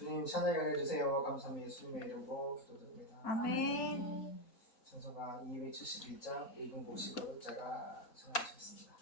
주님 찬양을 알려주세요. 감사합니다. 예수님의 이름으로 기도드립니다. 아멘. 찬송가 271장 읽은 곡식을 제가 청하겠습니다.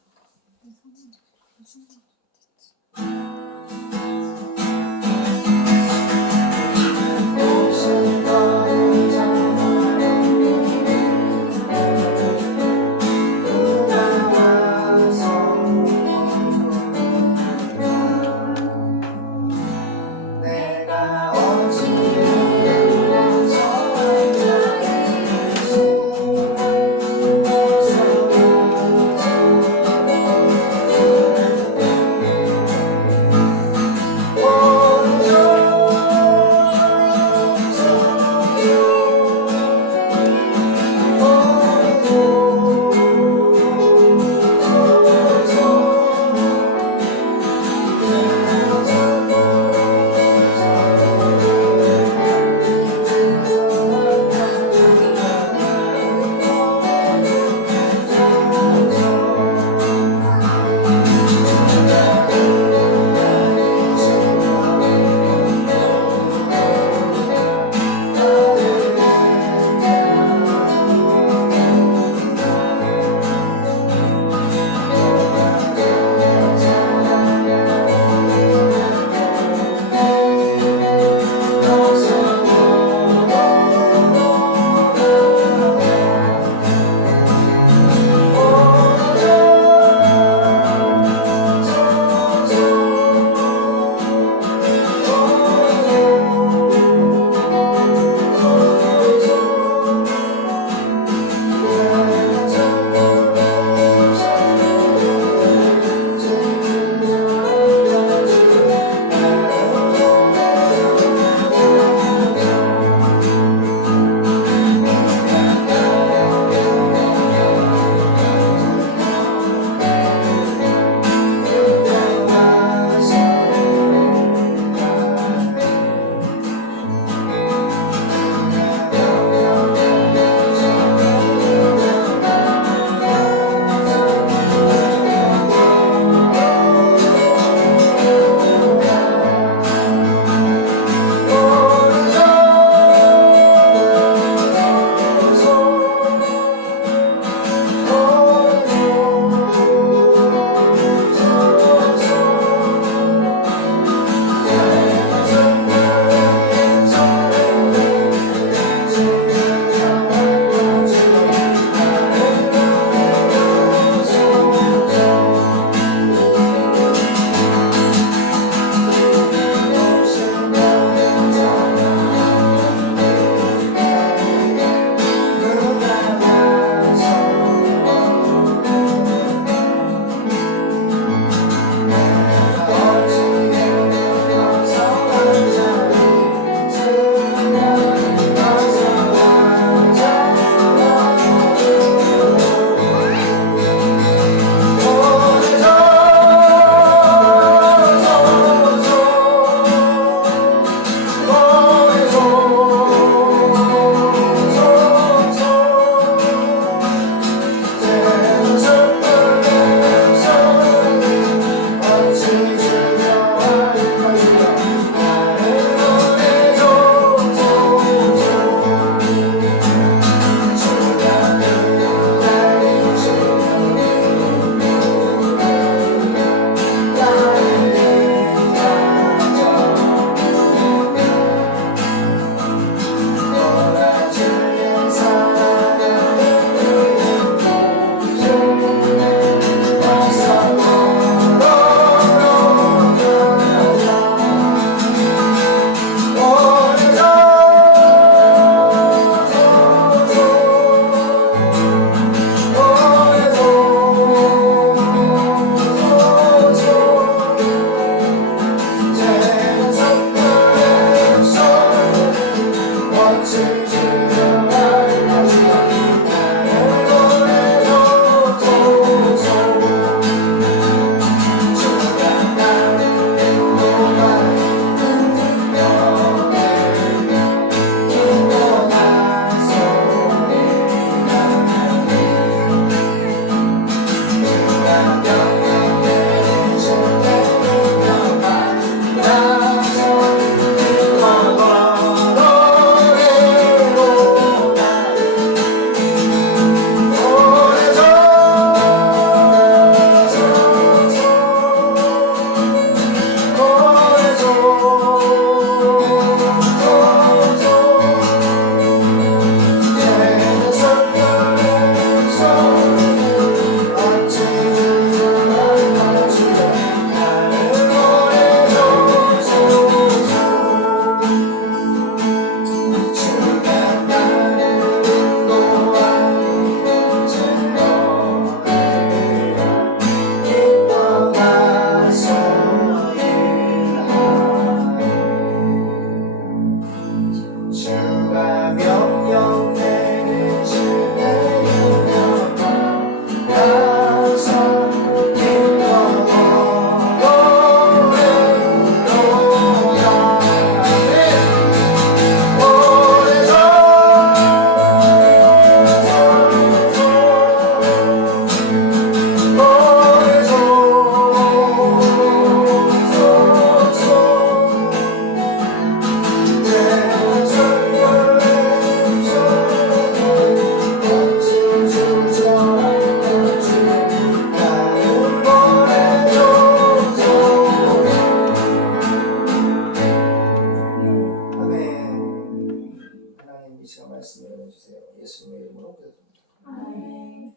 말씀을 주세요. 예수님의 이름으로 기도드립니다. 아멘.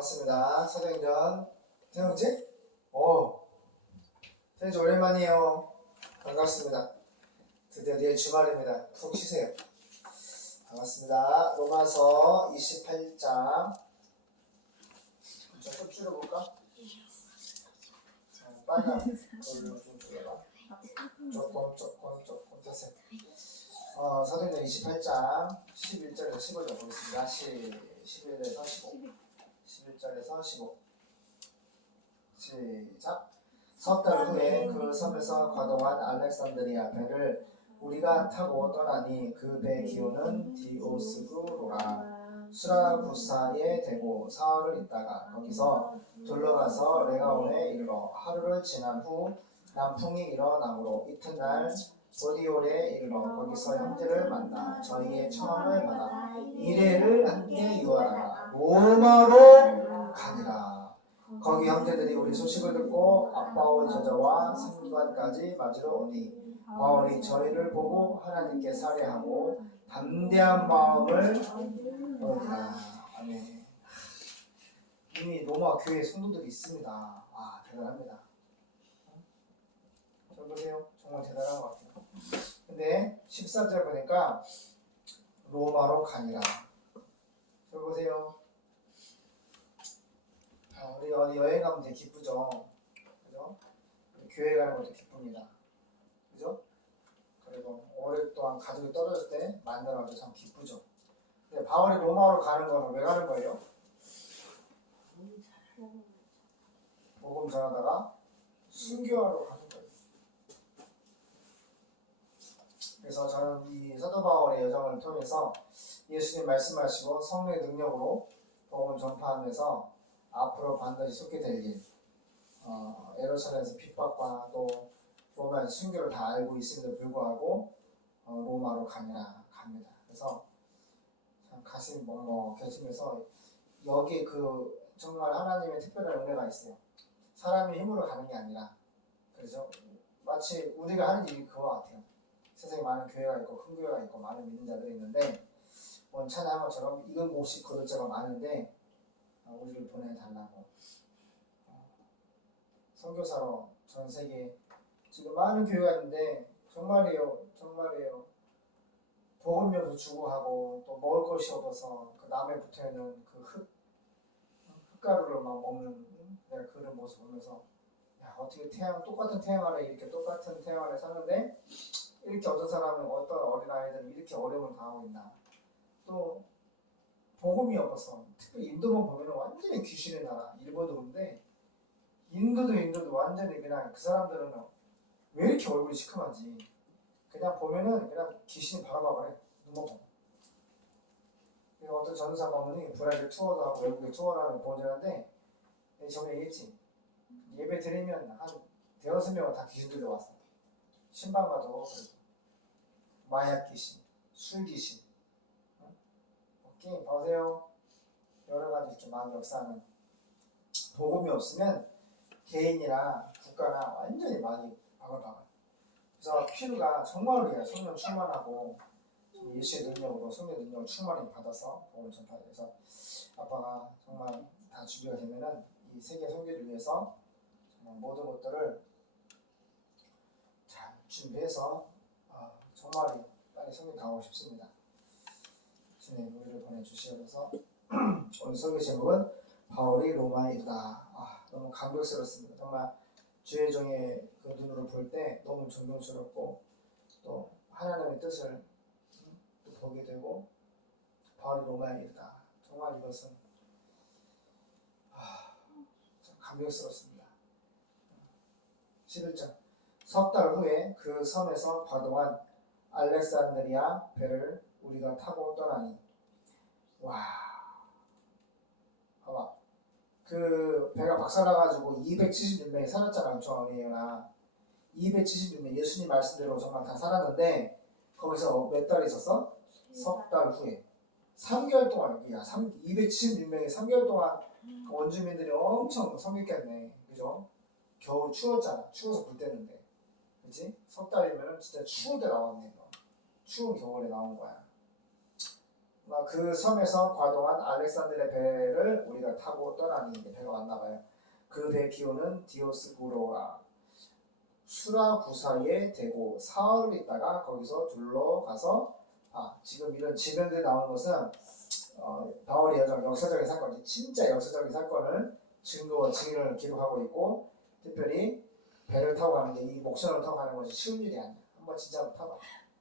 반갑습니다. 사장전 태영지? 어, 태영지 오랜만이에요. 반갑습니다. 드디어 내일 주말입니다. 푹 쉬세요. 반갑습니다. 로마서 28장. 조금 줄여볼까? 어, 빨간 걸로 좀 줄여봐. 조금, 조금, 조금 됐어요. 어, 사도행전 28장 11절에서 15절 보겠습니다. 시, 11에서 15. 11절에서 15. 시작. 석달 후에 그 섬에서 과동한 알렉산드리아 배를 우리가 타고 떠나니 그 배 기호는 디오스구로라. 수라구사에 대고 사흘을 있다가 거기서 둘러가서 레가온에 이르러 하루를 지난 후 남풍이 일어나므로 이튿날 보디올에 이르러 거기서 형제를 만나 저희의 청함을 받아 이래를 함께 유하다가 로마로 가니라. 거기 형제들이 우리 소식을 듣고 아빠온 저자와 상관까지 맞으러 오니 바울이 저희를 보고 하나님께 살해하고 담대한 마음을 얻으라. 아멘. 이미 로마 교회 성도들이 있습니다. 아 대단합니다. 저 보세요. 정말 대단한 것 같아요. 근데 14절 보니까 로마로 가니라. 저 보세요. 아, 우리 어디 여행 가면 되게 기쁘죠. 그죠? 교회 가는 것도 기쁩니다. 그죠? 그리고 오랫동안 가족이 떨어질 때 만나는 참 기쁘죠. 근데 바울이 로마로 가는 거는 왜 가는 거예요? 복음 전하다가 순교하러 가는 거예요. 그래서 저는 이 사도 바울의 여정을 통해서 예수님 말씀하시고 성령의 능력으로 복음 전파하면서 앞으로 반드시 속게 될 일, 어, 에루살렘에서 핍박과 또 로마의 순교를 다 알고 있음에도 불구하고 어, 로마로 가니라 갑니다. 그래서 참 가슴이 먹먹해지면서 여기 그 정말 하나님의 특별한 은혜가 있어요. 사람의 힘으로 가는 게 아니라 그래서 마치 우리가 하는 일이 그와 같아요. 세상에 많은 교회가 있고 큰 교회가 있고 많은 믿는 자들이 있는데 오늘 찬양한 것처럼 익은 곡식 거둘 자가 많은데 어, 우리를 보내달라고 어, 선교사로 전 세계 지금 많은 교회가 있는데 정말이에요 정말이에요 복음료도 주고 하고 또 먹을 것이 없어서 그 남에 붙어있는 그 흙, 흙가루를 막 먹는 응? 내가 그런 모습 보면서 야 어떻게 태양 똑같은 태양 아래 이렇게 똑같은 태양 아래 사는데 이렇게 어떤 사람은 어떤 어린아이들은 이렇게 어려움을 당하고 있나. 또 복음이 없어서 특히 인도만 보면 완전히 귀신의 나라 일본도 그런데 인도도 인도도 완전히 그냥 그 사람들은 왜 이렇게 얼굴이 시큼한지 그냥 보면은 그냥 귀신이 바라봐버려 눈만 보고 어떤 전사 가문이 브라질 투어도 하고 외국에 투어를 하는 보여주는데 전에 얘기했지? 예배 드리면 한 대여섯 명은 다 귀신 들려왔어 신방 가도 그러고 마약 귀신, 술 귀신 게임 보세요. 여러 가지 좀 많은 역사는 복음이 없으면 개인이나 국가나 완전히 많이 바글바글. 그래서 필요가 정말로 해요. 성령 충만하고 예수의 능력으로 성령 능력을 충만히 받아서 복음을 전파해요. 그래서 아빠가 정말 다 준비가 되면은 이 세계 선교를 위해서 정말 모든 것들을 잘 준비해서 어, 정말 빨리 가고 싶습니다. 주님 우리를 보내주시옵소서. 오늘 설교 제목은 바울이 로마에 이르다. 아, 너무 감격스럽습니다. 정말 주의 종의 그 눈으로 볼 때 너무 존경스럽고 또 하나님의 뜻을 또 보게 되고 바울이 로마에 이르다. 정말 이것은 아, 참 감격스럽습니다. 11절 석 달 후에 그 섬에서 과도한 알렉산드리아 배를 우리가 타고 떠나니. 와. 봐봐. 그 배가 박살나가지고 276명이 살았잖아 조합이나 276명 예수님 말씀대로 정말 다 살았는데 거기서 몇 달 있었어? 석 달 후에. 3개월 동안 야 3, 276명이 3개월 동안 그 원주민들이 엄청 섬겼겠네. 그죠? 겨울 추웠잖아. 추워서 불 때는데 그치? 석 달이면 진짜 추울 때 나왔네 이거. 추운 겨울에 나온 거야 아, 그 섬에서 과동한 알렉산드의 배를 우리가 타고 떠나니 배가 왔나 봐요 그 배 기호는 디오스구로가 수라구사에 대고 사흘을 있다가 거기서 둘러가서 아 지금 이런 지명들이 나오는 것은 어, 바울의 여정 역사적인 사건 진짜 역사적인 사건을 증거와 증인을 기록하고 있고 특별히 배를 타고 가는 게 이 목선을 타고 가는 것이 쉬운 일이 아니야 한번 진짜 타봐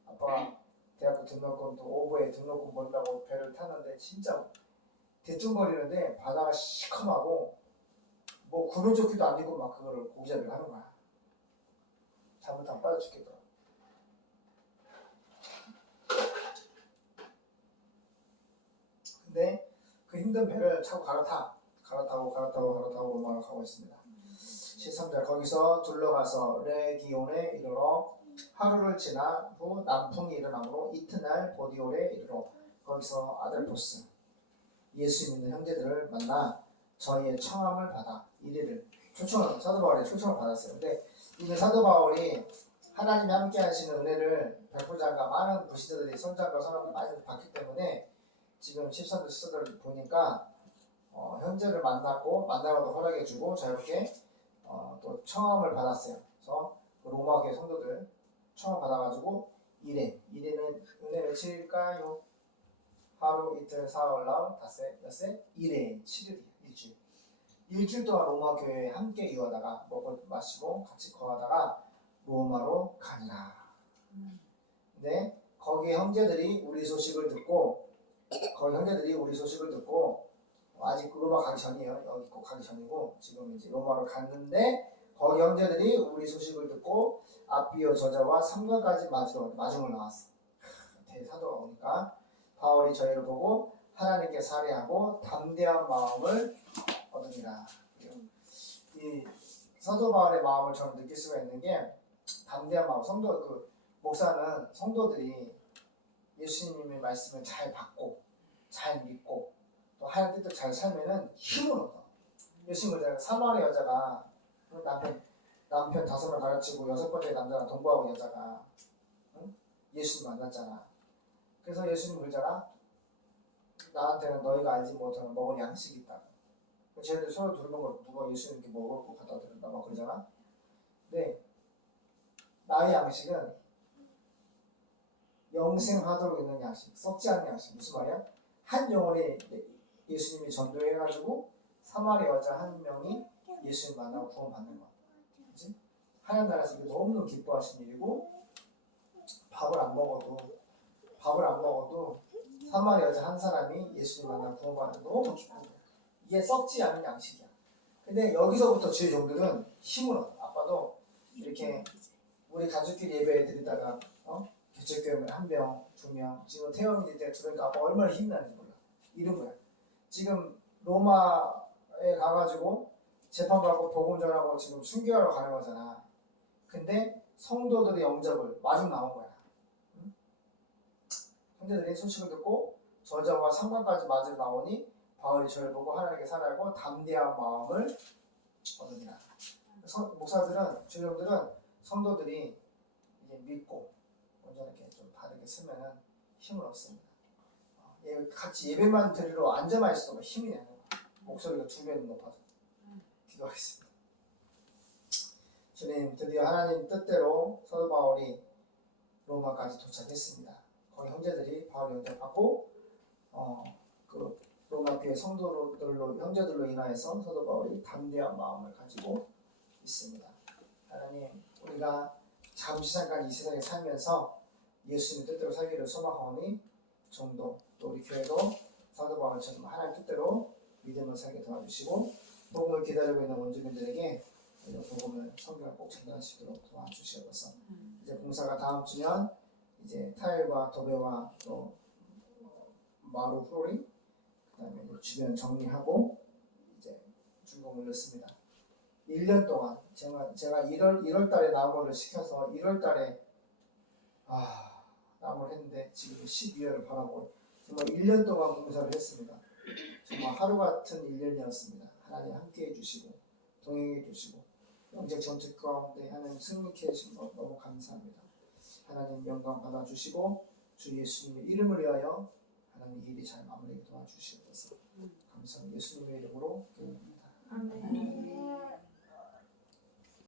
아빠가 대학교 등록금 또 오후에 등록금 번다고 배를 탔는데 진짜 대충거리는데 바다가 시커하고 뭐 구명조끼도 안 입고 막 그거를 고기잡이를 하는 거야 잘못하면 빠져 죽겠더라. 근데 그 힘든 배를 차고 갈아타. 갈아타고 갈아타고 갈아타고 로마로 가고 있습니다. 13절 거기서 둘러가서 레기온에 이르러 하루를 지나 후 남풍이 일어나므로 이튿날 보디올에 이르러 거기서 아델포스 예수 믿는 형제들을 만나 저희의 청함을 받아 이리를 초청을 사도 바울이 초청을 받았어요. 근데 이는 사도 바울이 하나님이 함께 하시는 은혜를 베풀자가 많은 부시들이 선장과 선함을 많이 받기 때문에 지금 13절 14절을 보니까 어, 형제를 만났고 만나고도 허락해주고 자유롭게 어, 또 청함을 받았어요. 그래서 그 로마교회 성도들 청함 받아가지고 일회 일회는 은혜 며칠일까요? 하루 이틀 사흘 나흘 닷새 엿새 일회 7일이야 일주일 일주일 동안 로마 교회에 함께 유하다가 먹고 마시고 같이 거하다가 로마로 가니라. 근데 거기 형제들이 우리 소식을 듣고 거기 형제들이 우리 소식을 듣고 아직 로마 가기 전이에요. 여기 꼭 가기 전이고 지금 이제 로마로 갔는데 거기 형제들이 우리 소식을 듣고 아비오 저자와 삼가까지 마주로 마중을 나왔어. 대사도가 오니까 바울이 저희를 보고 하나님께 살해하고 담대한 마음을 얻으리라. 이 사도 바울의 마음을 저는 느낄 수가 있는 게 담대한 마음. 성도 그 목사는 성도들이 예수님의 말씀을 잘 받고 잘 믿고 또 하나님 뜻대로 잘 살면은 힘을 얻어. 예수님 그잖아요. 사마리 여자가 그 남편 남편 다섯 명 가르치고 여섯 번째 남자랑 동거하고 여자가 응? 예수님 만났잖아. 그래서 예수님 그러잖아. 나한테는 너희가 알지 못하는 먹을 양식이 있다. 쟤네들 서로 두르는 걸 누가 예수님께 거 갖다 드린다 막 그러잖아. 근데 나의 양식은 영생하도록 있는 양식, 썩지 않는 양식. 무슨 말이야? 한 영혼이 예수님이 전도해가지고 사마리 여자 한 명이 예수님 만나고 구원받는 거야. 그지? 하나님 나라에서 이게 너무너무 기뻐하신 일이고 밥을 안 먹어도 밥을 안 먹어도 사마리 여자 한 사람이 예수님 만나 구원받는 거 너무 기쁘고 이게 썩지 않은 양식이야. 근데 여기서부터 주의 종들은 힘을 얻어. 아빠도 이렇게 우리 가족끼리 예배 드리다가 어? 개척교회면 한 명, 두 명, 지금 태영이 이제 들으니까 아빠 얼마나 힘나는지 몰라. 이런 거야. 지금 로마에 가가지고 재판받고 복음 전하고 지금 순교하러 가는 거잖아. 근데 성도들의 영접을 마중 나온 거야. 응? 형제들이 소식을 듣고 저자와 상관까지 맞으러 나오니 바울이 저를 보고 하나님께 살아고 담대한 마음을. 성- 목사들은 주령들은 성도들이 믿고 온전하게 좀 바르게 쓰면은 힘을 얻습니다. 어, 예, 같이 예배만 드리러 앉아만 있어도 힘이 거야. 목소리가 두 배는 높아서 기도하겠습니다. 주님 드디어 하나님 뜻대로 사도 바울이 로마까지 도착했습니다. 거기 형제들이 바울 영접하고 어, 그 로마 교회 성도들로 형제들로 인하여서 사도 바울이 담대한 마음을 가지고 있습니다. 하나님 우리가 잠시 잠깐 이 세상에 살면서 예수님 뜻대로 살기를 소망하오니 좀더 또 우리 교회도 사도 바울처럼 하나님 뜻대로 믿음을 살게 도와주시고 복음을 기다리고 있는 원주민들에게 이런 복음을 성경을 꼭 있도록 도와주시옵소서. 이제 공사가 다음 주면 이제 타일과 도배와 또 어, 마루 플로링 그다음에 주변 정리하고 이제 준공을 넣습니다. 1년 동안 제가 제가 1월 1월 달에 나무를 시켜서 1월 달에 아 나무를 했는데 지금 12월을 바라보고 정말 1년 동안 공사를 했습니다. 정말 하루 같은 1년이었습니다. 하나님 함께 해주시고 동행해 주시고 영적 전투 가운데 하나님 승리케 해주신 것 너무 감사합니다. 하나님 영광 받아주시고 주 예수님의 이름을 위하여 하나님 이 일이 잘 마무리 도와주시옵소서. 감사합니다. 예수님의 이름으로